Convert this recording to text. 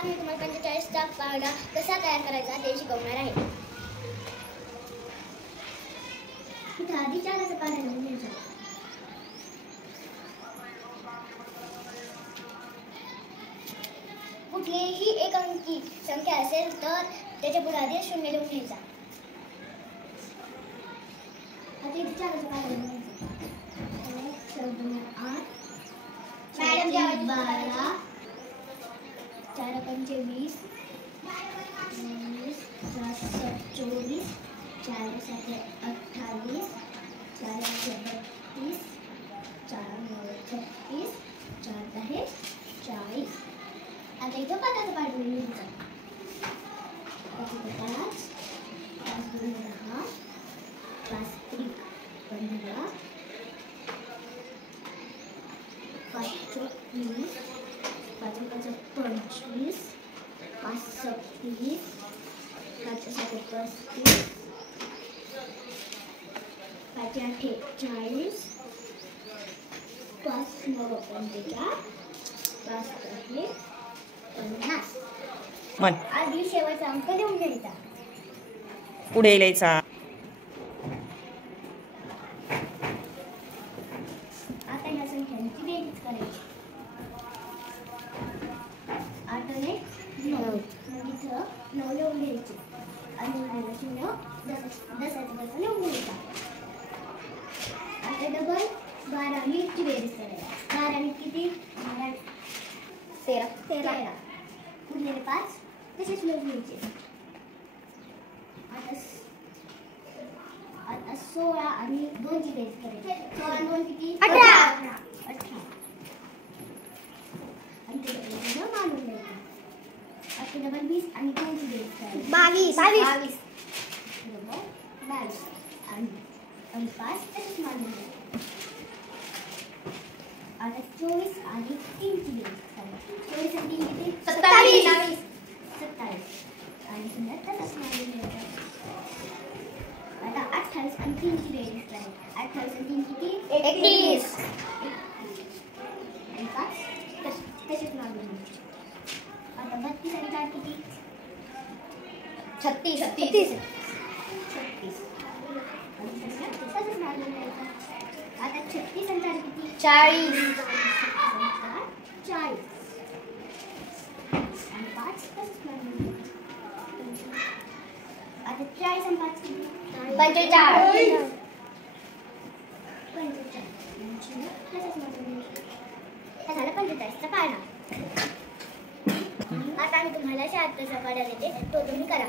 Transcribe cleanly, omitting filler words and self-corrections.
आज मी तुम्हाला 45चा पाढा कसा तयार करायचा ते शिकवणार आहे. इथे आधी 4चा पाढा लिहून घ्यायचा. कुठलीही एक अंकी संख्या असेल तर त्याच्या पुढे आधी 0 लिहून घ्यायचा. आता इथे 4चा पाढा लिहून घ्यायचा. 8 मॅडम 12 4 पंचे 20 4 24 4 7 28 4 32 4 9 36 4 10 40. आता इथं 5चा पाढा लिहून घ्यायचा. 5 5 2 10 5 3 15 5 20 5 5 25 5 26 5 7 35 5 8 40 5 9 45 5 10 50. मन आधी शेवटचा अंक लिहून घ्यायचा. पुढे लिहायचा. आता या संख्यांची बेरीज करायची. 8 ने 9 इथं 9 लिहून घ्यायची आणि 0 10चा लिहून घ्यायचा. आता डबल 12 ने ची बेरीज करायची. 12 ने किती 13 उरलेले 5 तसेच लिहून घ्यायचे. आता 16 आणि 2 ची बेरीज करायची. 16 आणि 2 किती 18 आणि ते मानून द्यायचं. आता डबल 20 आणि 2 ची बेरीज करायची. 22 आणि 5 तसेच मानून द्यायचं. आता 24 आणि 3 ची बेरीज करायची. 24 आणि 3 किती 27 आणि पुन्हा तसंच मानून द्यायचं. आता 28 आणि 3 ची बेरीज करायची. 28 आणि 3 किती 31 आणि 5 तसेच मानून द्यायचे. आता 32 आणि 4 किती 36 आणि तसंच मानून द्यायचं. आता 36 आणि 4 किती 40 आणि 5 तसंच मानून द्यायचं. आता 40 आणि 5 किती 45 तसंच मानून द्यायचं. हा झाला 45चा पाढा. आता मी तुम्हाला 76चा पाढा देते तो तुम्ही करा.